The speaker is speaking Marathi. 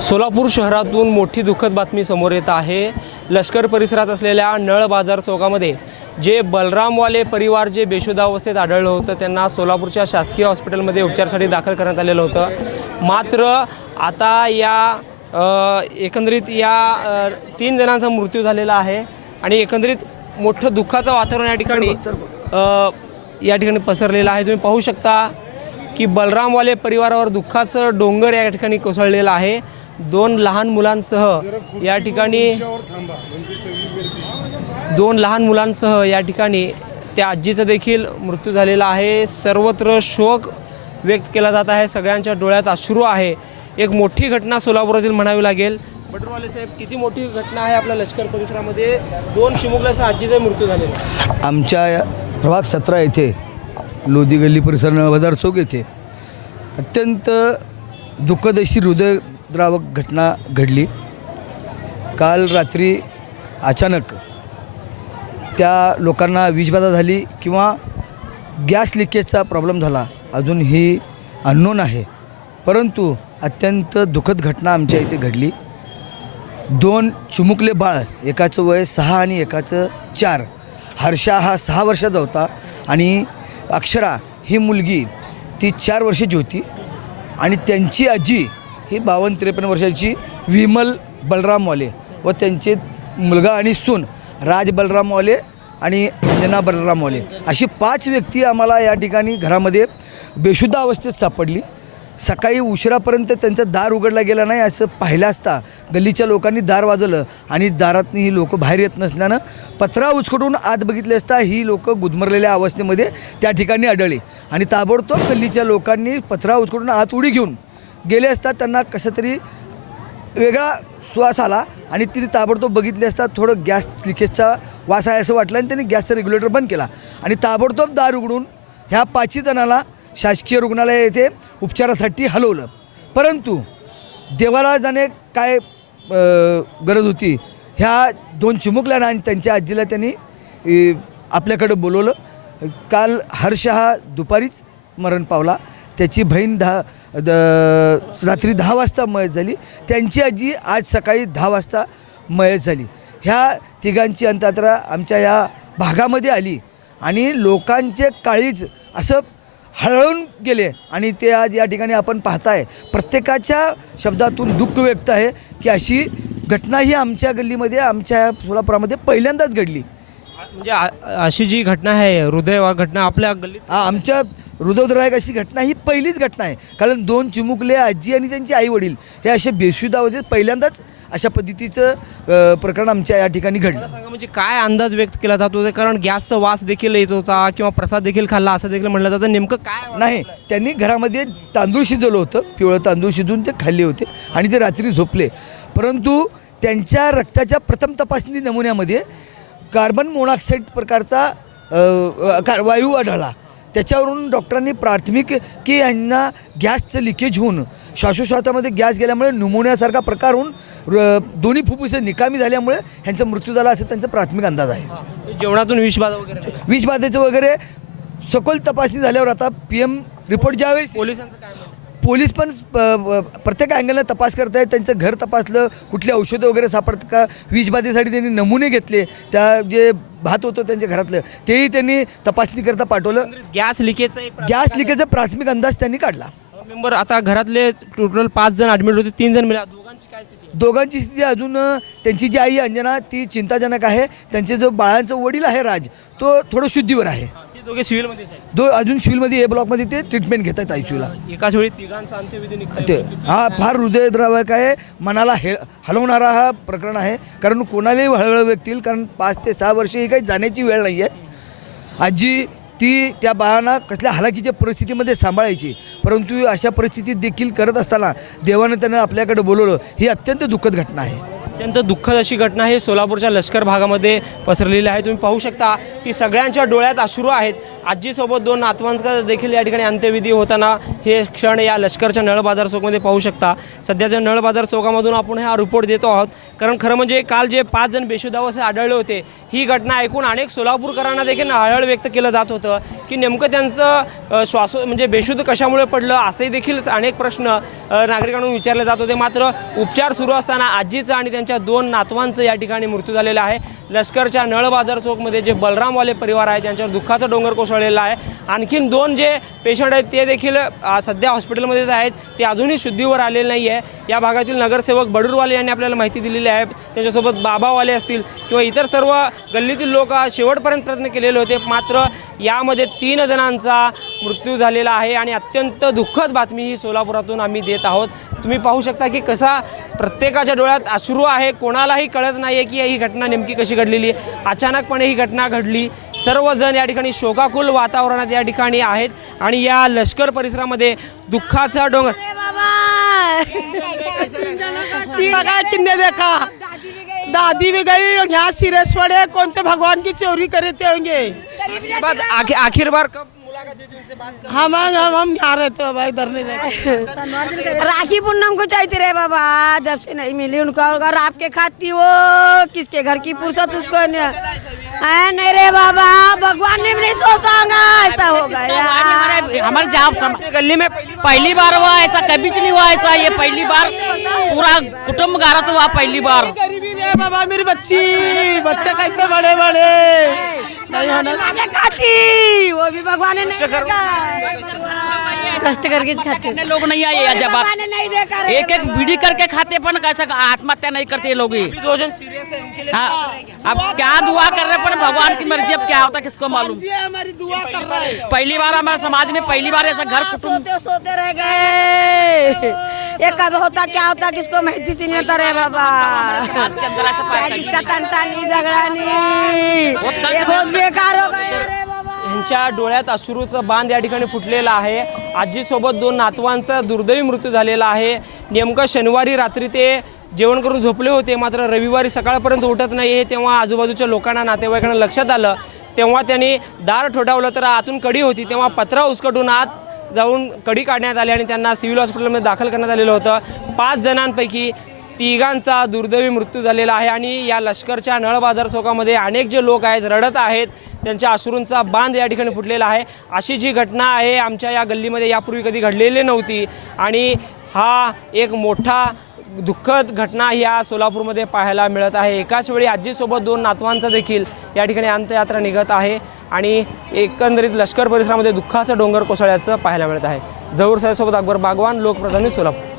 सोलापूर शहरातून मोठी दुःखद बातमी समोर येत आहे. लष्कर परिसरात असलेल्या नळ बाजार चौकामध्ये जे बलरामवाले परिवार जे बेशुद्ध अवस्थेत आढळलं होतं त्यांना सोलापूरच्या शासकीय हॉस्पिटलमध्ये उपचारासाठी दाखल करण्यात आलेलं होतं. मात्र आता या एकंदरीत या तीन जणांचा मृत्यू झालेला आहे आणि एकंदरीत मोठं दुःखाचं वातावरण या ठिकाणी या ठिकाणी पसरलेलं आहे. तुम्ही पाहू शकता की बलरामवाले परिवारावर दुःखाचं डोंगर या ठिकाणी कोसळलेलं आहे. दोन लहान मुलांसह या ठिकाणी दोन लहान मुलांसह या ठिकाणी त्या आजीचा देखील मृत्यू झालेला आहे. सर्वत्र शोक व्यक्त केला जात आहे. सगळ्यांच्या डोळ्यात अश्रू आहे. एक मोठी घटना सोलापुरातील म्हणावी लागेल. बटरवाले साहेब किती मोठी घटना आहे आपल्या लष्कर परिसरामध्ये? दोन चिमुकल्यासह आजीचा मृत्यू झालेला आमच्या प्रभाग सतरा येथे लोधी गल्ली परिसर बाजार चौक येथे अत्यंत दुःखद अशी हृदयद्रावक घटना घडली. काल रात्री अचानक त्या लोकांना वीजबाधा झाली किंवा गॅस लिकेजचा प्रॉब्लेम झाला. अजून ही अननोन आहे. परंतु अत्यंत दुःखद घटना आमच्या इथे घडली. दोन चिमुकले बाळ एकाचं वय सहा आणि एकाचं चार. हर्षा हा सहा वर्षाचा होता आणि अक्षरा ही मुलगी ती चार वर्षाची होती आणि त्यांची आजी ही बावन्न त्रेपन्न वर्षाची विमल बलरामवाले व त्यांचे मुलगा आणि सून राज बलरामवाले आणि अंजना बलरामवाले. अशी पाच व्यक्ती आम्हाला या ठिकाणी घरामध्ये बेशुद्ध अवस्थेत सापडली. सकाळी उशिरापर्यंत त्यांचं दार उघडला गेला नाही असं पाहिलं असता गल्लीच्या लोकांनी दार वाजवलं आणि दारातनी ही लोकं बाहेर येत नसल्यानं पत्रा उचकटून आत बघितले असता ही लोकं गुदमरलेल्या अवस्थेमध्ये त्या ठिकाणी आढळली. आणि ताबडतोब गल्लीच्या लोकांनी पत्रा उचकटून आत उडी घेऊन गेले असता त्यांना कसं तरी वेगळा श्वास आला आणि तिने ताबडतोब बघितले असता थोडं गॅस लिकेजचा वास आहे असं वाटलं आणि त्यांनी गॅसचा रेग्युलेटर बंद केला. आणि ताबडतोब दार उघडून ह्या पाचही जणाला शासकीय रुग्णालय येथे उपचारासाठी हलवलं. परंतु देवाला जाणे काय गरज होती? ह्या दोन चिमुकल्या आणि त्यांच्या आजीला त्यांनी आपल्याकडे आपल्याकडं बोलवलं. काल हर्ष हा दुपारीच मरण पावला. त्याची बहीण दहा द रात्री दहा वाजता मयत झाली. त्यांची आजी आज सकाळी दहा वाजता मयत झाली. ह्या तिघांची अंतात्रा आमच्या या भागामध्ये आली आणि लोकांचे काळीज असं हळळून गेले. आणि ते आज या ठिकाणी आपण पाहताय. प्रत्येकाच्या शब्दातून दुःख व्यक्त आहे की अशी घटना ही आमच्या गल्लीमध्ये आमच्या सोलापुरामध्ये पहिल्यांदाच घडली. म्हणजे आ- अशी जी घटना आहे हृदय घटना आपल्या गल्लीत? आ- आमच्या हृदयद्रायक अशी घटना ही पहिलीच घटना आहे. कारण दोन चिमुकले आजी आणि त्यांचे आई वडील हे असे बेशुद्ध अवस्थेत पहिल्यांदाच अशा पद्धतीचं अ, प्रकरण आमच्या या ठिकाणी घडलं. मला सांगा म्हणजे काय अंदाज व्यक्त केला जात होता? कारण गॅसचा वास देखील येत होता किंवा प्रसाद देखील खाल्ला असं देखील म्हटलं जातं. नेमकं काय नाही त्यांनी घरामध्ये तांदूळ शिजवलं होतं. पिवळं तांदूळ शिजवून ते खाल्ले होते आणि ते रात्री झोपले. परंतु त्यांच्या रक्ताच्या प्रथम तपासणी नमुन्यामध्ये कार्बन मोनॉक्साईड प्रकारचा कार- वायू आढळला त्याच्यावरून डॉक्टरांनी प्राथमिक की यांना गॅसचं लिकेज होऊन श्वासोश्वासामध्ये गॅस गेल्यामुळे न्युमोनियासारखा प्रकार होऊन दोन्ही फुफ्फुसे निकामी झाल्यामुळे ह्यांचा मृत्यू झाला असं त्यांचा प्राथमिक अंदाज आहे जेवणातून विषबाधा वगैरे. विषबाधेचं वगैरे सखोल तपासणी झाल्यावर आता पी एम रिपोर्ट ज्यावेळेस पोलिसांचं? पोलीस पण प्रत्येक अँगलनं तपास करतायत त्यांचं घर तपासलं कुठली औषधं वगैरे सापडतं का? विषबाधेसाठी त्यांनी नमुने घेतले त्या जे भात होतं त्यांच्या घरातलं तेही त्यांनी तपासणी करता पाठवलं. गॅस लिकेजचा एक गॅस लिकेजचा प्राथमिक अंदाज त्यांनी काढला. मेंबर आता घरातले टोटल पाच जण ऍडमिट होते तीन जण मिळाले दोघांची काय स्थिती? दोघांची स्थिती अजून त्यांची जी आई अंजना ती चिंताजनक आहे. त्यांचे जो बाळांचं वडील आहे राज तो थोडं शुद्धीवर आहे. दोघे सिव्हिलमध्येच आहेत. दो अजून सिव्हिलमध्ये ए ब्लॉकमध्ये ते ट्रीटमेंट घेत आहेत आयसीयूला एकाच वेळी तिघांचा अंत्यविधी. ते हा फार हृदयद्रावक आहे. मनाला हे हलवणारा हा प्रकरण आहे. कारण कोणालाही हळहळ व्यक्तील कारण पाच ते सहा वर्ष ही काही जाण्याची वेळ नाही आहे आजी ती त्या बाळांना कसल्या हलाखीच्या परिस्थितीमध्ये सांभाळायची? परंतु अशा परिस्थितीत देखील करत असताना देवानं त्यांना आपल्याकडे बोलवलं. ही अत्यंत दुःखद घटना आहे. अत्यंत दुःखद अशी घटना हे सोलापूरच्या लष्कर भागामध्ये पसरलेली आहे. तुम्ही पाहू शकता की सगळ्यांच्या डोळ्यात अश्रू आहेत. आजीसोबत दोन नातवांचा देखील या ठिकाणी अंत्यविधी होताना हे क्षण या लष्करच्या नळ बाजार चौकमध्ये पाहू शकता. सध्याच्या नळ बाजार चौकामधून आपण हा रिपोर्ट देतो आहोत. कारण खरं म्हणजे काल जे पाच जण बेशुद्धावस्थेत आढळले होते ही घटना ऐकून अनेक सोलापूरकरांना देखील हळहळ व्यक्त केलं जात होतं की नेमकं त्यांचं श्वासो श्वास म्हणजे बेशुद्ध कशामुळे पडलं असे देखील अनेक प्रश्न नागरिकांना विचारले जात होते. मात्र उपचार सुरू असताना आजीचं आणि त्यांच्या दोन नातवांचं या ठिकाणी मृत्यू झालेला आहे. लष्करच्या नळ बाजार चौकमध्ये जे बलरामवाले परिवार आहे त्यांच्यावर दुःखाचा डोंगर कोसळलेला आहे. आणखीन दोन जे पेशंट आहेत ते देखील सध्या हॉस्पिटलमध्येच आहेत ते अजूनही शुद्धीवर आलेले नाही आहे या भागातील नगरसेवक बडूरवाले यांनी आपल्याला माहिती दिलेली आहे. त्यांच्यासोबत बाबावाले असतील किंवा इतर सर्व गल्लीतील लोक शेवटपर्यंत प्रयत्न केलेले होते. मात्र यामध्ये तीन जणांचा मृत्यू झालेला आहे आणि अत्यंत दुःखद बातमी ही सोलापुरातून आम्ही देत आहोत. तुम्ही पाहू शकता की कसा प्रत्येकाच्या डोळ्यात अश्रू आहे कोणालाही कळत नाही आहे की ही घटना नेमकी कशी घडलेली आहे. अचानकपणे ही घटना घडली. सर्वजण या ठिकाणी शोकाकुल वातावरणात या ठिकाणी आहेत आणि या लष्कर परिसरामध्ये दुःखाचा डोंगर दादी भी गई यहाँ सीरियस पड़े कौन से भगवान की चोरी करे थे होंगे आखिर बार कब हम हम हम यहाँ रहते हो भाई इधर नहीं रहते। राखी पूनम को चाहिए रे बाबा जब से नहीं मिली उनको अगर आपके खाती हो किसके घर की फुर्सत उसको है। नहीं रे बाबा भगवान ने भी नहीं सोचा ऐसा हो गया हमारे जाप गली में पहली बार हुआ ऐसा कभी नहीं हुआ ऐसा ये पहली बार पूरा कुटुंब गारत हुआ पहली बार। गरीबी रे बाबा मेरी बच्ची बच्चे कैसे बड़े बड़े नहीं होना। आगे खाती। वो भी भगवान ने नहीं देखा। कष्ट करके खाते लोग नहीं आए जब आप नहीं देखा एक एक बीड़ी करके खाते पण कैसा आत्महत्या नहीं करते लोग ही दो जन सीरियस है उनके लिए हाँ अब क्या दुआ कर रहे पर भगवान की मर्ज़ी अब क्या होता किसको मालूम? ये हमारी दुआ कर रहा है। पहली बार हमारे समाज में पहली बार ऐसा घर कुटुंब सोते सोते रह गए। ये कब होता क्या होता किसको माहिती सी नहीं बाबा। किसका तंटा नहीं झगड़ा नहीं। यांच्या डोळ्यात अश्रूचं बांध या ठिकाणी फुटलेला आहे. आजीसोबत दोन नातवांचा दुर्दैवी मृत्यू झालेला आहे. नेमकं शनिवारी रात्री ते जेवण करून झोपले होते मात्र रविवारी सकाळपर्यंत उठत नाही हे तेव्हा आजूबाजूच्या लोकांना नातेवाईकांना लक्षात आलं. तेव्हा त्यांनी दार ठोठावलं तर आतून कडी होती. तेव्हा पत्रा उचकटून आत जाऊन कडी काढण्यात आली आणि त्यांना सिव्हिल हॉस्पिटलमध्ये दाखल करण्यात आलेलं होतं. पाच जणांपैकी तिघांचा दुर्दैवी मृत्यू झालेला आहे आणि या लष्करच्या नळ बाजार चौकामध्ये अनेक जे लोक आहेत रडत आहेत त्यांच्या अश्रूंचा बांध या ठिकाणी फुटलेला आहे. अशी जी घटना आहे आमच्या या गल्लीमध्ये यापूर्वी कधी घडलेली नव्हती आणि हा एक मोठा दुःखद घटना या सोलापूरमध्ये पाहायला मिळत आहे. एकाच वेळी आजीसोबत दोन नातवांचा देखील या ठिकाणी अंत्ययात्रा निघत आहे आणि एकंदरीत लष्कर परिसरामध्ये दुःखाचं डोंगर कोसळल्याचं पाहायला मिळत आहे. जहूर साहेबसोबत अकबर बागवान लोकप्रधानी सोलापूर.